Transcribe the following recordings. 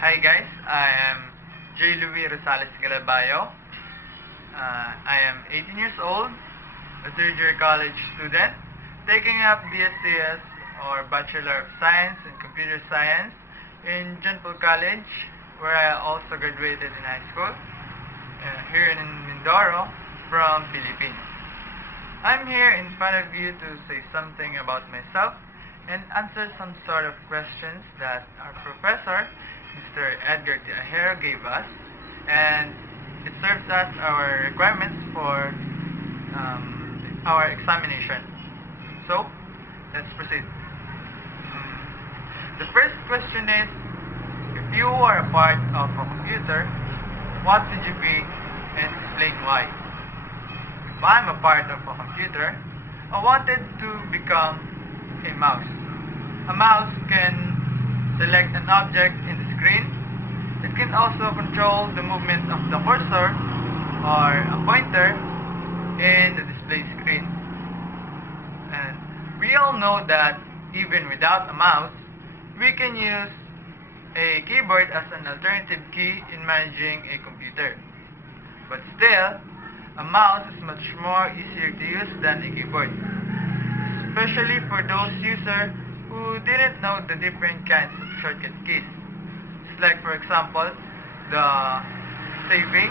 Hi guys, I am J. Louis Rosales Galabayo. I am 18 years old, a third year college student, taking up BSCS or Bachelor of Science in Computer Science in John Paul College, where I also graduated in high school, here in Mindoro from Philippines. I'm here in front of you to say something about myself and answer some sort of questions that our professor, Mr. Edgar de Ajero, gave us, and it serves as our requirements for our examination. So, let's proceed. The first question is, if you are a part of a computer, what would you be and explain why? If I'm a part of a computer, I wanted to become a mouse. A mouse can select an object in the screen. It can also control the movement of the cursor or a pointer in the display screen. And we all know that even without a mouse, we can use a keyboard as an alternative key in managing a computer. But still, a mouse is much more easier to use than a keyboard, especially for those users who didn't know the different kinds of shortcut keys. It's like, for example, the saving,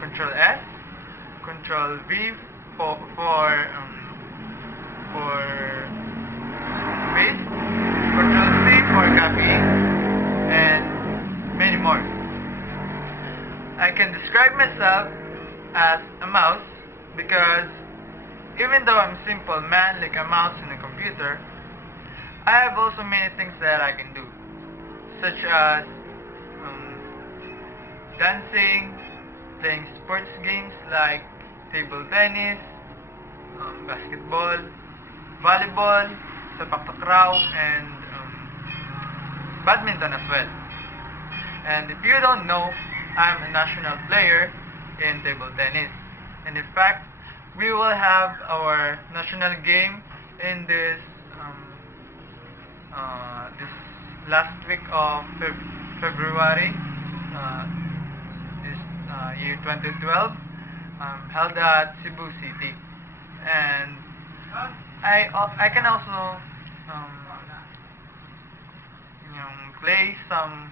Control S, Control V for paste, Control C for copying, and many more. I can describe myself as a mouse because even though I'm a simple man like a mouse in a computer, I have also many things that I can do, such as dancing, playing sports games like table tennis, basketball, volleyball, sepak takraw, and badminton as well. And if you don't know, I'm a national player in table tennis. And in fact, we will have our national game in this last week of February, this year 2012, held at Cebu City. And I can also play some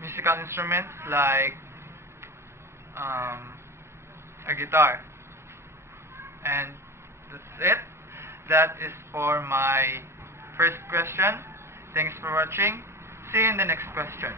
musical instruments like a guitar. And that's it. That is for my first question. Thanks for watching. See you in the next question.